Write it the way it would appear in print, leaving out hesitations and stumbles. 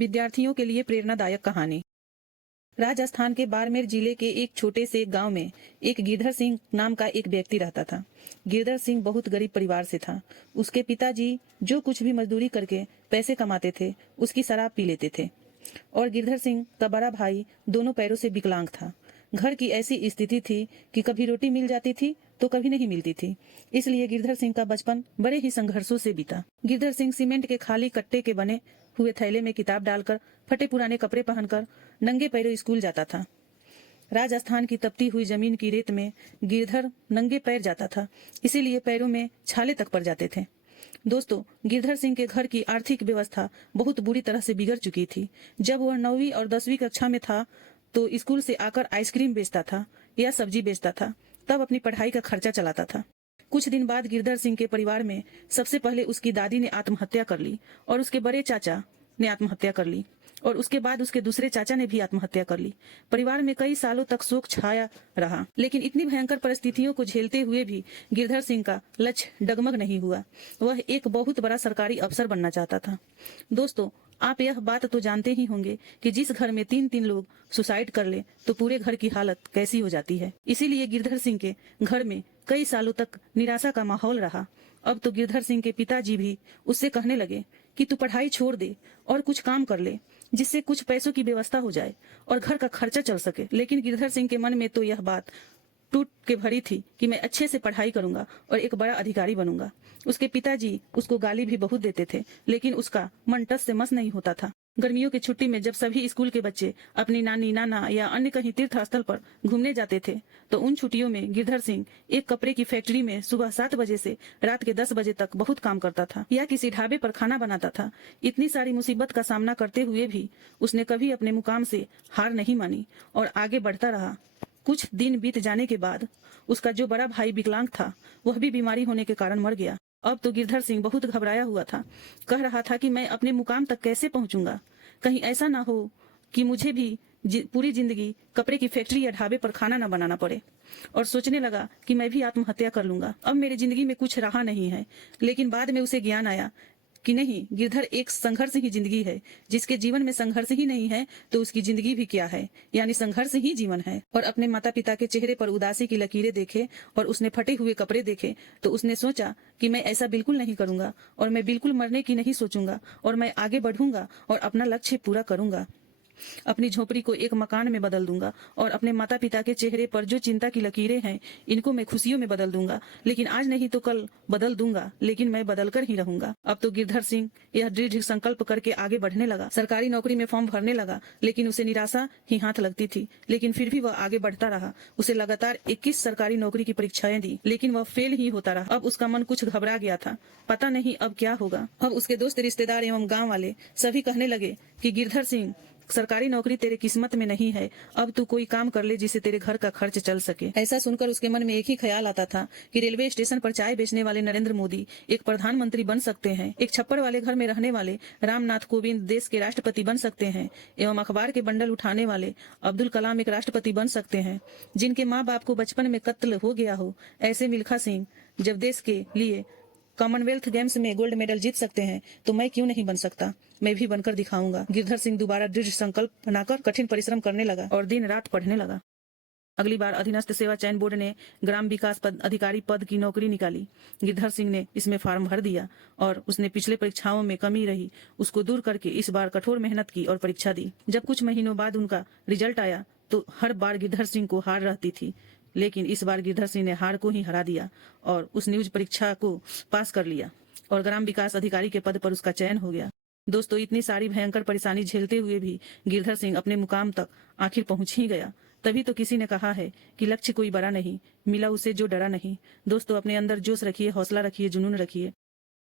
विद्यार्थियों के लिए प्रेरणादायक कहानी। राजस्थान के बाड़मेर जिले के एक छोटे से गांव में एक गिरधर सिंह नाम का एक व्यक्ति रहता था। गिरधर सिंह बहुत गरीब परिवार से था। उसके पिताजी जो कुछ भी मजदूरी करके पैसे कमाते थे उसकी शराब पी लेते थे और गिरधर सिंह का बड़ा भाई दोनों पैरों से विकलांग था। घर की ऐसी स्थिति थी कि कभी रोटी मिल जाती थी तो कभी नहीं मिलती थी। इसलिए गिरधर सिंह का बचपन बड़े ही संघर्षों से बीता। गिरधर सिंह सीमेंट के खाली कट्टे के बने हुए थैले में किताब डालकर फटे पुराने कपड़े पहनकर नंगे पैरों स्कूल जाता था। राजस्थान की तपती हुई जमीन की रेत में गिरधर नंगे पैर जाता था, इसीलिए पैरों में छाले तक पड़ जाते थे। दोस्तों, गिरधर सिंह के घर की आर्थिक व्यवस्था बहुत बुरी तरह से बिगड़ चुकी थी। जब वह 9वीं और 10वीं कक्षा में था तो स्कूल से आकर आइसक्रीम बेचता था या सब्जी बेचता था, तब अपनी पढ़ाई का खर्चा चलाता था। कुछ दिन बाद गिरधर सिंह के परिवार में सबसे पहले उसकी दादी ने आत्महत्या कर ली और उसके बड़े चाचा ने आत्महत्या कर ली और उसके बाद उसके दूसरे चाचा ने भी आत्महत्या कर ली। परिवार में कई सालों तक शोक छाया रहा, लेकिन इतनी भयंकर परिस्थितियों को झेलते हुए भी गिरधर सिंह का लक्ष्य डगमग नहीं हुआ। वह एक बहुत बड़ा सरकारी अफसर बनना चाहता था। दोस्तों, आप यह बात तो जानते ही होंगे कि जिस घर में 3-3 लोग सुसाइड कर ले तो पूरे घर की हालत कैसी हो जाती है। इसीलिए गिरधर सिंह के घर में कई सालों तक निराशा का माहौल रहा। अब तो गिरधर सिंह के पिताजी भी उससे कहने लगे कि तू पढ़ाई छोड़ दे और कुछ काम कर ले, जिससे कुछ पैसों की व्यवस्था हो जाए और घर का खर्चा चल सके। लेकिन गिरधर सिंह के मन में तो यह बात टूट के भरी थी कि मैं अच्छे से पढ़ाई करूंगा और एक बड़ा अधिकारी बनूंगा। उसके पिताजी उसको गाली भी बहुत देते थे, लेकिन उसका मन टस से मस नहीं होता था। गर्मियों की छुट्टी में जब सभी स्कूल के बच्चे अपनी नानी नाना या अन्य कहीं तीर्थ स्थल पर घूमने जाते थे तो उन छुट्टियों में गिरधर सिंह एक कपड़े की फैक्ट्री में सुबह 7 बजे से रात के 10 बजे तक बहुत काम करता था या किसी ढाबे पर खाना बनाता था। इतनी सारी मुसीबत का सामना करते हुए भी उसने कभी अपने मुकाम से हार नहीं मानी और आगे बढ़ता रहा। कुछ दिन बीत जाने के बाद उसका जो बड़ा भाई विकलांग था वह भी बीमारी होने के कारण मर गया। अब तो गिरधर सिंह बहुत घबराया हुआ था। कह रहा था कि मैं अपने मुकाम तक कैसे पहुंचूंगा। कहीं ऐसा ना हो कि मुझे भी पूरी जिंदगी कपड़े की फैक्ट्री या ढाबे पर खाना न बनाना पड़े। और सोचने लगा कि मैं भी आत्महत्या कर लूंगा। अब मेरी जिंदगी में कुछ रहा नहीं है। लेकिन बाद में उसे ज्ञान आया कि नहीं, गिरधर एक संघर्ष ही जिंदगी है। जिसके जीवन में संघर्ष ही नहीं है तो उसकी जिंदगी भी क्या है, यानी संघर्ष ही जीवन है। और अपने माता पिता के चेहरे पर उदासी की लकीरें देखे और उसने फटे हुए कपड़े देखे तो उसने सोचा कि मैं ऐसा बिल्कुल नहीं करूंगा और मैं बिल्कुल मरने की नहीं सोचूंगा और मैं आगे बढ़ूंगा और अपना लक्ष्य पूरा करूंगा। अपनी झोपड़ी को एक मकान में बदल दूंगा और अपने माता पिता के चेहरे पर जो चिंता की लकीरें हैं इनको मैं खुशियों में बदल दूंगा। लेकिन आज नहीं तो कल बदल दूंगा, लेकिन मैं बदल कर ही रहूंगा। अब तो गिरधर सिंह यह दृढ़ संकल्प करके आगे बढ़ने लगा। सरकारी नौकरी में फॉर्म भरने लगा, लेकिन उसे निराशा ही हाथ लगती थी। लेकिन फिर भी वह आगे बढ़ता रहा। उसे लगातार 21 सरकारी नौकरी की परीक्षाएं दी, लेकिन वह फेल ही होता रहा। अब उसका मन कुछ घबरा गया था, पता नहीं अब क्या होगा। अब उसके दोस्त रिश्तेदार एवं गाँव वाले सभी कहने लगे कि गिरधर सिंह, सरकारी नौकरी तेरे किस्मत में नहीं है। अब तू कोई काम कर ले जिससे तेरे घर का खर्च चल सके। ऐसा सुनकर उसके मन में एक ही ख्याल आता था कि रेलवे स्टेशन पर चाय बेचने वाले नरेंद्र मोदी एक प्रधानमंत्री बन सकते हैं। एक छप्पर वाले घर में रहने वाले रामनाथ कोविंद देश के राष्ट्रपति बन सकते हैं एवं अखबार के बंडल उठाने वाले अब्दुल कलाम एक राष्ट्रपति बन सकते हैं। जिनके माँ बाप को बचपन में कत्ल हो गया हो, ऐसे मिल्खा सिंह जब देश के लिए कॉमनवेल्थ गेम्स में गोल्ड मेडल जीत सकते हैं तो मैं क्यों नहीं बन सकता। मैं भी बनकर दिखाऊंगा। गिरधर सिंह दोबारा दृढ़ संकल्प बनाकर कठिन परिश्रम करने लगा और दिन रात पढ़ने लगा। अगली बार अधीनस्थ सेवा चयन बोर्ड ने ग्राम विकास अधिकारी पद की नौकरी निकाली। गिरधर सिंह ने इसमें फॉर्म भर दिया और उसने पिछले परीक्षाओं में कमी रही उसको दूर करके इस बार कठोर मेहनत की और परीक्षा दी। जब कुछ महीनों बाद उनका रिजल्ट आया तो हर बार गिरधर सिंह को हार रहती थी, लेकिन इस बार गिरधर सिंह ने हार को ही हरा दिया और उस न्यूज परीक्षा को पास कर लिया और ग्राम विकास अधिकारी के पद पर उसका चयन हो गया। दोस्तों, इतनी सारी भयंकर परेशानी झेलते हुए भी गिरधर सिंह अपने मुकाम तक आखिर पहुंच ही गया। तभी तो किसी ने कहा है कि लक्ष्य कोई बड़ा नहीं, मिला उसे जो डरा नहीं। दोस्तों, अपने अंदर जोश रखिए, हौसला रखिए, जुनून रखिए